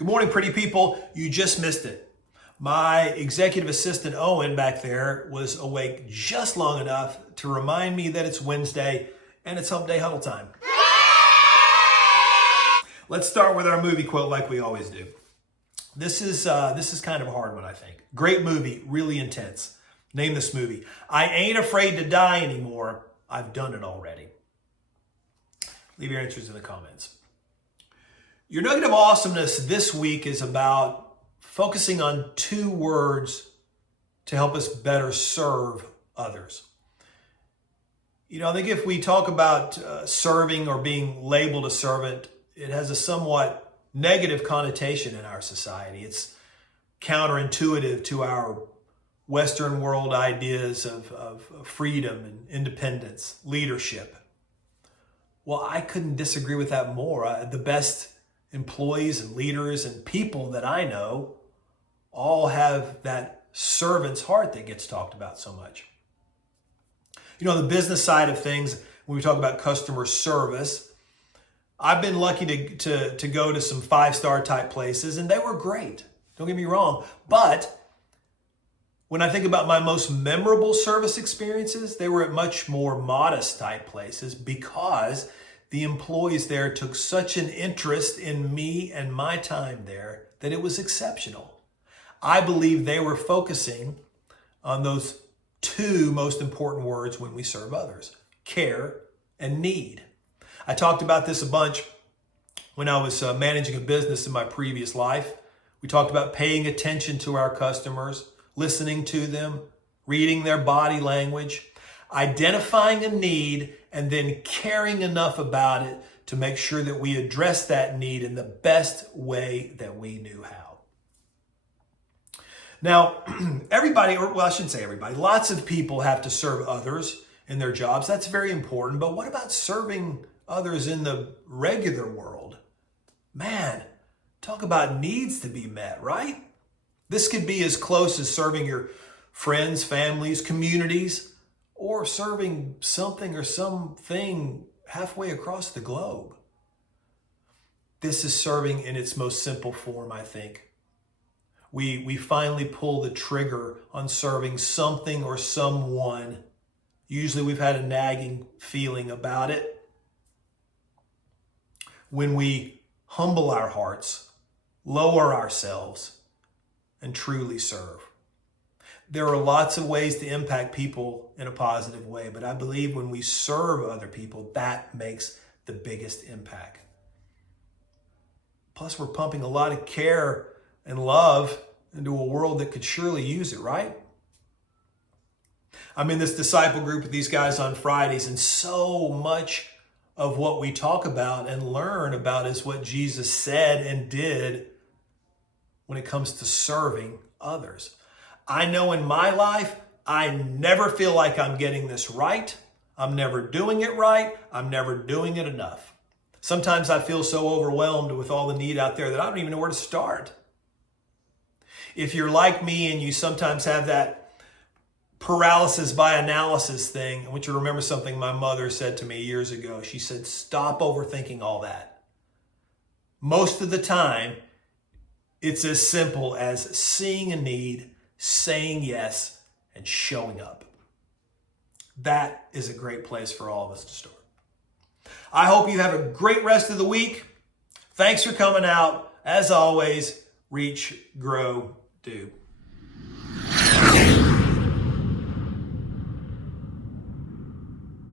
Good morning, pretty people. You just missed it. My executive assistant, Owen, back there was awake just long enough to remind me that it's Wednesday and it's Hump Day Huddle time. Let's start with our movie quote like we always do. This is kind of a hard one, I think. Great movie, really intense. Name this movie. I ain't afraid to die anymore. I've done it already. Leave your answers in the comments. Your nugget of awesomeness this week is about focusing on 2 words to help us better serve others. I think if we talk about serving or being labeled a servant, it has a somewhat negative connotation in our society. It's counterintuitive to our Western world ideas of freedom and independence, leadership. Well, I couldn't disagree with that more. The best employees and leaders and people that I know all have that servant's heart that gets talked about so much. The business side of things, when we talk about customer service, I've been lucky to go to some 5-star type places, and they were great. Don't get me wrong. But when I think about my most memorable service experiences, they were at much more modest type places because the employees there took such an interest in me and my time there that it was exceptional. I believe they were focusing on those 2 most important words when we serve others: care and need. I talked about this a bunch when I was managing a business in my previous life. We talked about paying attention to our customers, listening to them, reading their body language, identifying a need, and then caring enough about it to make sure that we address that need in the best way that we knew how. Now, I shouldn't say everybody, lots of people have to serve others in their jobs. That's very important. But what about serving others in the regular world? Man, talk about needs to be met, right? This could be as close as serving your friends, families, communities, or serving something or something halfway across the globe. This is serving in its most simple form, I think. We finally pull the trigger on serving something or someone. Usually we've had a nagging feeling about it. When we humble our hearts, lower ourselves, and truly serve. There are lots of ways to impact people in a positive way, but I believe when we serve other people, that makes the biggest impact. Plus, we're pumping a lot of care and love into a world that could surely use it, right? I'm in this disciple group with these guys on Fridays, and so much of what we talk about and learn about is what Jesus said and did when it comes to serving others. I know in my life, I never feel like I'm getting this right. I'm never doing it right. I'm never doing it enough. Sometimes I feel so overwhelmed with all the need out there that I don't even know where to start. If you're like me and you sometimes have that paralysis by analysis thing, I want you to remember something my mother said to me years ago. She said, stop overthinking all that. Most of the time, it's as simple as seeing a need, saying yes, and showing up. That is a great place for all of us to start. I hope you have a great rest of the week. Thanks for coming out. As always, reach, grow, do.